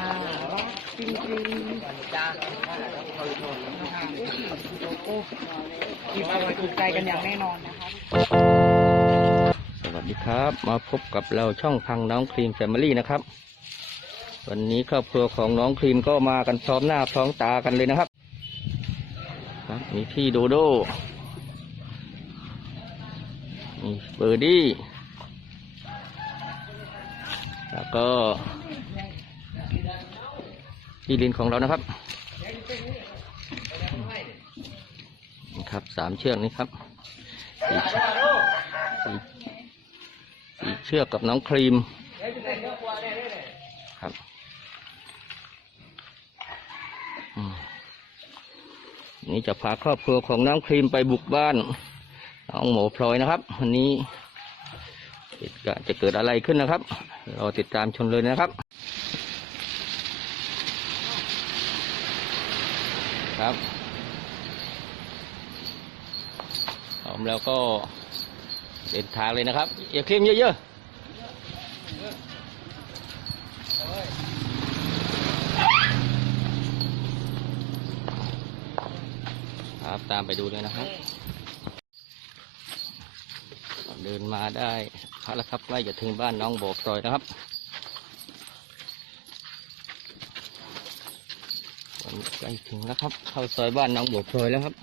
น่ารักจริงๆจ้าโลโก้มีใจถูกใจกันอย่างแน่นอนนะคะสวัสดีครับ มาพบกับเราช่องพังน้องครีมแฟมิลี่นะครับ วันนี้ครอบครัวของน้องครีมก็มากันพร้อมหน้าพร้อมตากันเลยนะครับครับมีพี่โดโดมีเบอร์ดี้แล้วก็ พี่ลินของเรานะครับครับสามเชือกนี้ครับสี่เชือกสี่สี่เชือกกับน้องครีมครับนี่จะพาครอบครัวของน้องครีมไปบุกบ้านน้องหมูพลอยนะครับวันนี้จะเกิดอะไรขึ้นนะครับ เราติดตามชมเลยนะครับ ครับพร้อมแล้วก็เดินทางเลยนะครับ อย่าเคลมเยอะๆ ครับตามไปดูเลยนะครับ เดินมาได้พักแล้วครับใกล้จะถึงบ้านน้องโบกซอยนะครับ ใกล้ถึงแล้วครับ เข้าซอยบ้านน้องโบกซอยแล้วครับ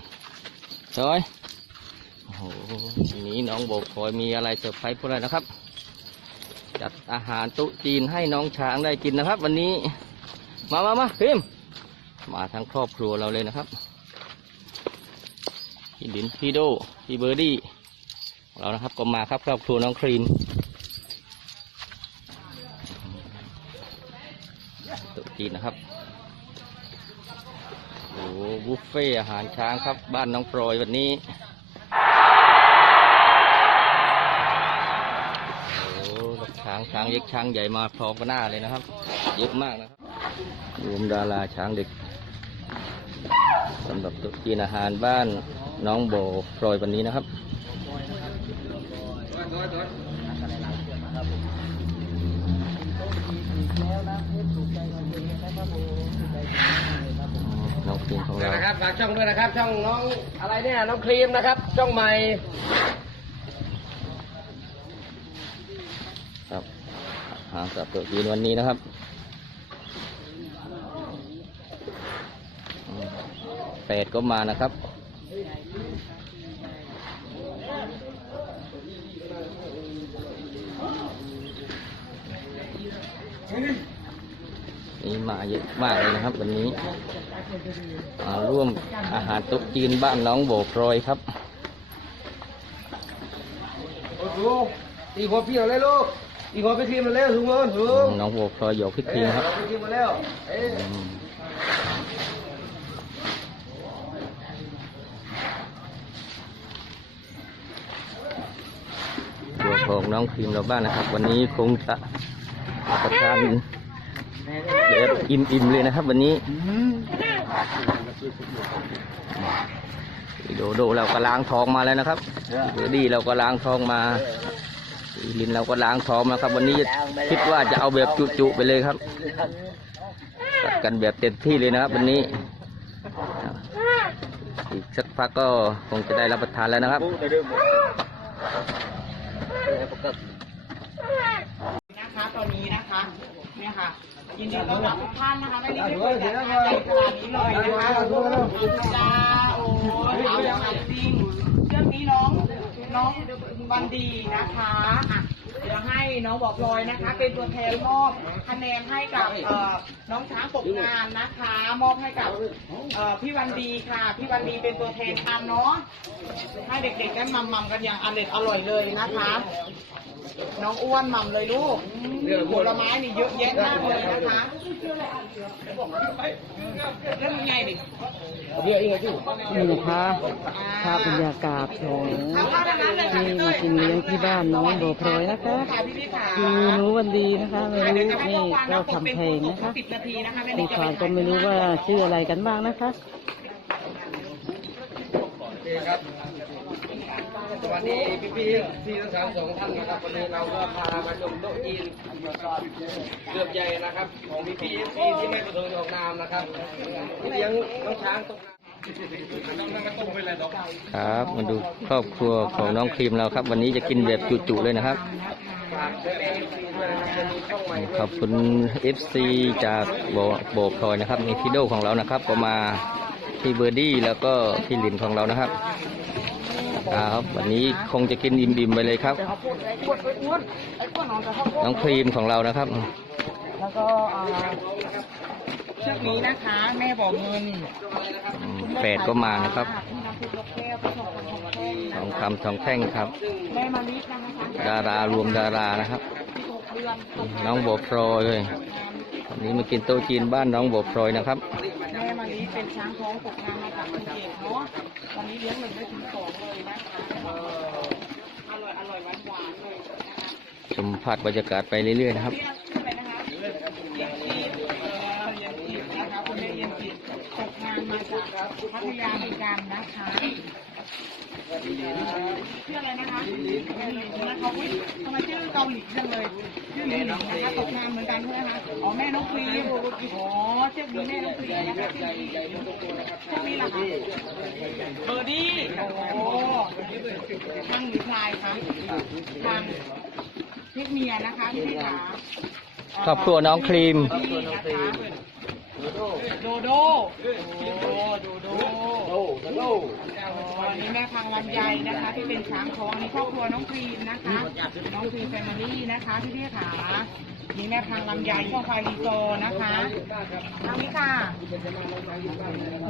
ซอย โอ้โหนี้น้องโบกซอยมีอะไรเซอร์ไพรส์พวกเรานะครับ จัดอาหารตุ๊จีนให้น้องช้างได้กินนะครับ วันนี้ มามามาพิมมาทั้งครอบครัวเราเลยนะครับพี่ดินพี่โดพี่เบอร์ดี้ของเรานะครับก็มาครับครอบครัวน้องครีมตุ๊จีนนะครับ โอ้บุฟเฟ่อาหารช้างครับ บ้านน้องปลอยวันนี้โอ้โหช้างช้างเล็กช้างใหญ่มาพร้อมกันหน้าเลยนะครับเยอะมากนะครับรวมดาราช้างเด็กสำหรับตุ๊จีนอาหารบ้านน้องโบปลอยวันนี้นะครับ น้องครีมของเรานะครับฝากช่องด้วยนะครับ ช่องน้องอะไรเนี่ยน้องครีมนะครับ ช่องใหม่ครับหาสับตัวจีนวันนี้นะครับอืมเป็ดก็มานะครับนี่มาเยอะมากเลยนะครับ วันนี้ มาร่วมอาหารโต๊ะจีนบ้านน้องโบกรอยครับโอ้โหตีหัวพี่มาเลยลูกตีหัวไปครีมมาแล้วถุงเงินถุงน้องโบกรอยหยอกพริกครีมครับไปครีมมาแล้วเอ้ยอืมตัวของน้องครีมเราบ้านนะครับ วันนี้คงจะรับประทานแบบอิ่มๆเลยนะครับ วันนี้ โดโดเราก็ล้างท้องมาแล้วนะครับเบอร์ดี้เราก็ล้างท้องมาลินเราก็ล้างท้องมาครับ วันนี้คิดว่าจะเอาแบบจุๆไปเลยครับจัดกันแบบเต็มที่เลยนะครับ วันนี้ อีกสักพักก็คงจะได้รับประทานแล้วนะครับ นะคะตอนนี้นะคะเนี่ย ค่ะยินดีต้อนรับทุกท่านนะคะไม่ได้ไม่เคยจัดงานใหญ่ขนาดนี้เลยนะคะจ้าโอ้ยเอาอยางนั้นจริงเรื่องนี้น้องน้องวันดีนะคะอะเดี๋ยวให้น้องบอกลอยนะคะ เป็นตัวแทนมอบคะแนนให้กับเอ่อน้องช้างตกงานนะคะ มอบให้กับเอ่อพี่วันดีค่ะ พี่วันดีเป็นตัวแทนทำเนาะให้เด็กๆได้มัมมัมกันอย่างอร่อยอร่อยเลยนะคะ น้องอ้วนหม่ำเลยลูกผลไม้นี่เยอะแยะมากเลยนะคะเรื่องยังไงดิเดี๋ยวอีกไงจุ๊นี่นะคะภาพบรรยากาศของที่มากินเลี้ยงที่บ้านน้องโบพลอยนะคะ ค่ะพี่พี่ค่ะคือหนูวันดีนะคะไม่รู้เดี๋ยวจะให้นี่ข้อความก็นะผมทำเป็นเพลผู้งส่งนะคะสิบนาทีนะคะแม่ผู้นี่จะชายไปก็ไม่รู้ว่าชื่ออะไรกันบ้างนะคะโอ เคครับสวัสดีพี่พี่ๆที่ทั้งสามสองท่านนะครับวันนี้เราก็พามาชมโต๊ะจีนเกือบใหญ่นะครับ ของพี่พี่ที่ที่ไม่ประสงค์ออกนามนะครับที่เลี้ยงน้องช้างตกน้ำน้ำมันต้มไปเลยดอกครับมาดูครอบครัวของน้องครีมเราครับ วันนี้จะกินแบบจุๆเลยนะครับขอบคุณ FC จากโบโบพลอยนะครับมีพี่โดของเรานะครับก็มา พี่เบอร์ดี้แล้วก็พี่ลินของเรานะครับครับวันนี้คงจะกินอิ่มๆไปเลยครับเดี๋ยวเขาพูดไอ้อ้วนไอ้อ้วนไอ้อ้วนน้องจะเข้าพวกน้องครีมของเรานะครับ แล้วก็อ่าเชือกนี้นะคะแม่บอกเงินอืมแปดก็มานะครับพี่น้ำเพชรลูกแก้วพี่ทองคำทองแท่งทองคำทองแท่งครับแม่มานิดนะคะดารารวมดารานะครับที่หกเดือนน้องโบพลอยเลยวันนี้มากินโต๊ะจีนบ้านน้องโบพลอยนะครับ แม่มานิเป็นช้างท้องตกงานมาจากภูเก็ตเนาะวันนี้เลี้ยงหนึ่งได้ถึงสองเลยนะคะอร่อยอร่อยหวานหวานๆเลยนะคะชมภาพบรรยากาศไปเรื่อยๆนะครับนี่ชื่ออะไรนะคะเย็นจีบเอ่อเย็นจีบนะคะคุณแม่เย็นจีบตกงานมาจากพัทยาเหมือนกันนะคะชื่ออะไรนะคะหลินนะคะอุ๊ย ทำไมชื่อเกาหลีจังเลยชื่อหลินนะคะตกงานเหมือนกันใช่ไหมคะอ๋อแม่น้องครีมอ๋อเชือกนี้แม่น้องครีมนะคะชื่อนี้เชือกนี้ล่ะคะเบอร์ดี้โอ้ทางหรือพลายคะทางเพศเมียนะคะพี่ขาครอบครัวน้องครีมนี่นะคะ โดโดโดโดโดโอ้โหอันนี้แม่พังลำไยนะคะที่เป็นช้างทองนนี้ครอบครัวน้องครีมนะคะ น้องครีมแฟมิลี่นะคะพี่พี่ขานี่แม่พังลำไยพ่อพายรีโซนะคะทางนี้ค่ะ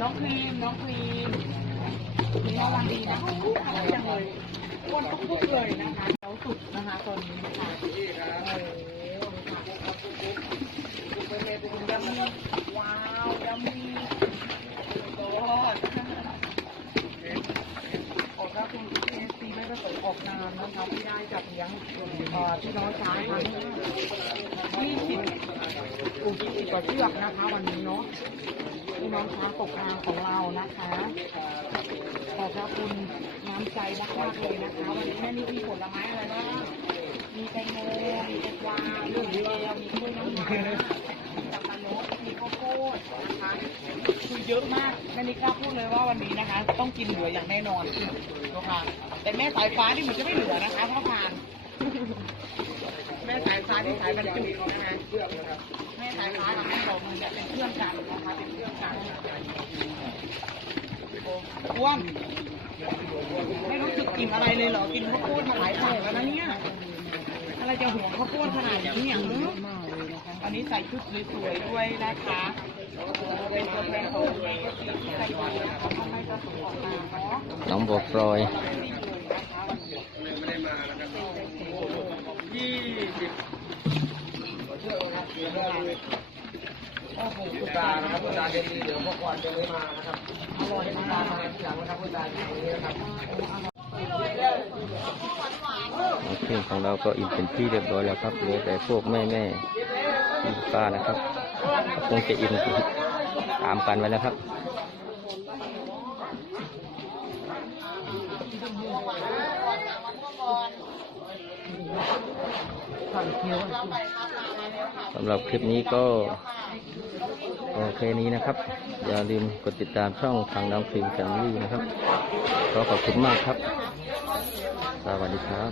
น้องครีมน้องครีมนี่น่ารักดีนะอะไรจังเลยคนทุกๆเลยนะคะเขาสุดนะคะตอนนี้นะคะโอ้โหค่ะ ว้าวยัมมี่โอ้โหขอบคุณเอสซีไม่ประสงค์ออกนามนะคะที่ได้จัดเลี้ยงเอ่อ พี่น้องช้างทั้งยี่สิบกยี่สิบกว่าเชือกนะคะ วันนี้เนาะพี่น้องช้างตกงานของเรานะคะขอบพระคุณน้ำใจมากๆเลยนะคะวันนี้แม่นี่มีผลไม้อะไรบ้างมีแตงโมมีแตงกวาลูกเดียวมีกล้วยน้ำว้ามีสับปะรดมีข้าวโพดนะคะคือเยอะมากแม่นิกล้าพูดเลยว่าวันนี้นะคะ ต้องกินเหลืออย่างแน่นอนนะคะแต่แม่สายฟ้านี่เหมือนจะไม่เหลือนะคะเพราะทาน แม่สายฟ้าที่สายบรรจุนะคะแม่สายฟ้ากับแม่บอกมือเนี่ยเป็นเพื่อนกันนะคะเป็นเพื่อนกันอ้วนไม่รู้สึกกินอะไรเลยเหรอกินข้าวโพดมาหลายถังแล้วนะเนี่ยอะไรจะหัวข้าวโพดขนาดนี้อย่างนี้อันนี้ใส่ชุดสวยๆด้วยนะคะเป็นตัวแทนของเอฟซีที่ใส่ดีนะคะทำให้จะสมออกมาเนาะน้องโบพลอยยี่สิบ พ่อคุณตานะครับคุณตาเดนีเดี๋ยวพวกก่อนจะไม่มานะครับอร่อยคุณตามาทีหลังนะครับคุณตาอยู่ตรงนี้นะครับน้องครีมของเราก็อิ่มเป็นที่เรียบร้อยแล้วครับเหลือแต่พวกแม่แม่ป้านะครับคงจะอิ่มตามกันไว้นะครับ สำหรับคลิปนี้ก็โอเคนี้นะครับ อย่าลืมกดติดตามช่องทางน้องครีมแฟมิลี่นะครับ ขอขอบคุณมากครับ สวัสดีครับ